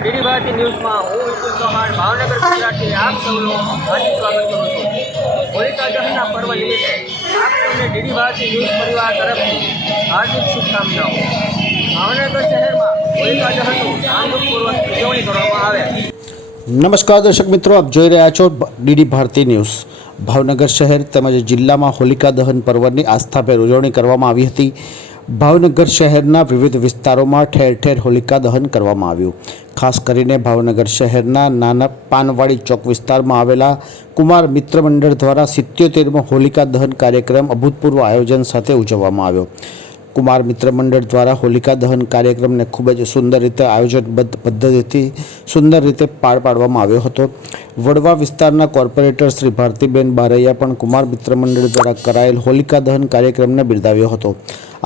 DD Bharati ન્યૂઝમાં હું વિપુલ ચૌહાણ ભાવનગર ગુજરાતથી આપ સૌનું હાર્દિક સ્વાગત કરું છું। હોલિકા દહનના પર્વ નિમિત્તે આપ સૌને ડીડી ભારતી ન્યૂઝ પરિવાર તરફથી હાર્દિક શુભકામનાઓ। ભાવનગર શહેરમાં હોલિકા દહનનું ધામધૂમપૂર્વક ઉજવણી કરવામાં આવે। નમસ્કાર દર્શક મિત્રો, આપ જોઈ રહ્યા છો ડીડી ભારતી ન્યૂઝ। ભાવનગર શહેર તેમજ જિલ્લામાં હોલિકા દહન પર્વની આસ્થાભેર ઉજવણી કરવામાં આવી હતી। ભાવનગર શહેરના વિવિધ વિસ્તારોમાં ઠેર ઠેર હોલિકા દહન કરવામાં આવ્યું। ખાસ કરીને ભાવનગર શહેરના નાના પાનવાડી ચોક વિસ્તારમાં આવેલા કુમાર મિત્ર મંડળ દ્વારા 77મો હોલિકા દહન કાર્યક્રમ અભૂતપૂર્વ આયોજન સાથે ઉજવવામાં આવ્યો। કુમાર મિત્ર મંડળ દ્વારા હોલિકા દહન કાર્યક્રમને ખૂબ જ સુંદર રીતે આયોજનબદ્ધ પદ્ધતિથી સુંદર રીતે પાર પાડવામાં આવ્યો હતો। વડવા વિસ્તારના કોર્પોરેટર શ્રી ભારતીબેન બારૈયા પણ કુમાર મિત્ર મંડળ દ્વારા કરાયેલ હોલિકા દહન કાર્યક્રમને બિરદાવ્યો હતો।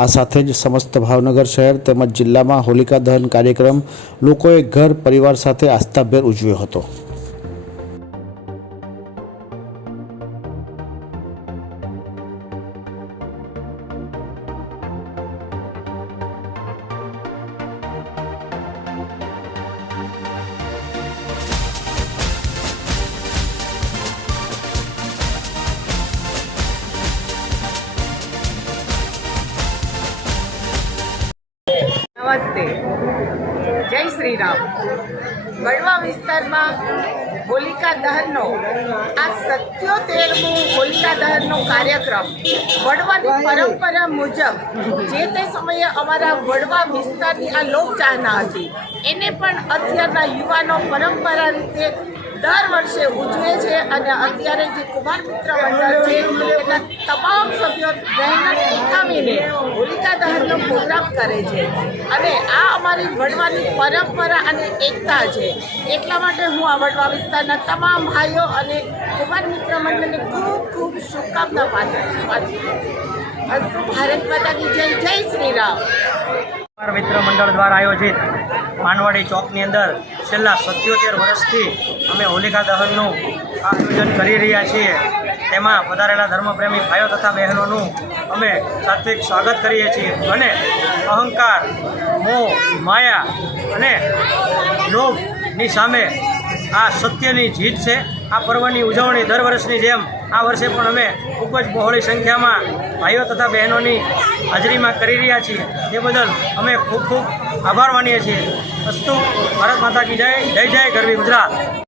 આ સાથે જ સમસ્ત ભાવનગર શહેર તેમજ જિલ્લામાં હોલિકા દહન કાર્યક્રમ લોકોએ ઘર પરિવાર સાથે આસ્થાભેર ઉજવ્યો હતો। નમસ્તે, જય શ્રી રામ। વડવા વિસ્તારમાં હોલિકા દહનનો આ 77મું હોલિકા દહનનો કાર્યક્રમ વડવાની પરંપરા મુજબ જે તે સમયે અમારા વડવા વિસ્તારની આ લોકચાહના હતી એને પણ અત્યારના યુવાનો પરંપરા રીતે દર વર્ષે ઉજવે છે। અને અત્યારે જે કુમાર મિત્ર મંડળ છે એના તમામ સભ્યો મહેનત ઉઠાવીને હોલિકા દહનનો પ્રોગ્રામ કરે છે અને આ અમારી વડવાની પરંપરા અને એકતા છે। એટલા માટે હું આ વડવા વિસ્તારના તમામ ભાઈઓ અને કુમાર મિત્ર મંડળને ખૂબ ખૂબ શુભકામના પાઠવું છું। ભારત માતા કી જય, જય શ્રી રામ। કુમાર મિત્ર મંડળ દ્વારા આયોજિત પાનવાડી ચોકની અંદર છેલ્લા 77 વર્ષથી અમે હોલિકા દહનનું આયોજન કરી રહ્યા છીએ। તેમાં પધારેલા ધર્મપ્રેમી ભાઈઓ તથા બહેનોનું અમે સાત્વિક સ્વાગત કરીએ છીએ અને અહંકાર, મોહ, માયા અને લોભની સામે આ સત્યની જીત છે। આ પર્વની ઉજવણી દર વર્ષની જેમ આ વર્ષે પણ અમે ખૂબ જ બહોળી સંખ્યામાં ભાઈઓ તથા બહેનોની હાજરીમાં કરી રહ્યા છીએ। તે બદલ અમે ખૂબ ખૂબ આભાર માનીએ છીએ। અસ્તુ ભારત માતા કી જય, જય જય ગરવી ગુજરાત।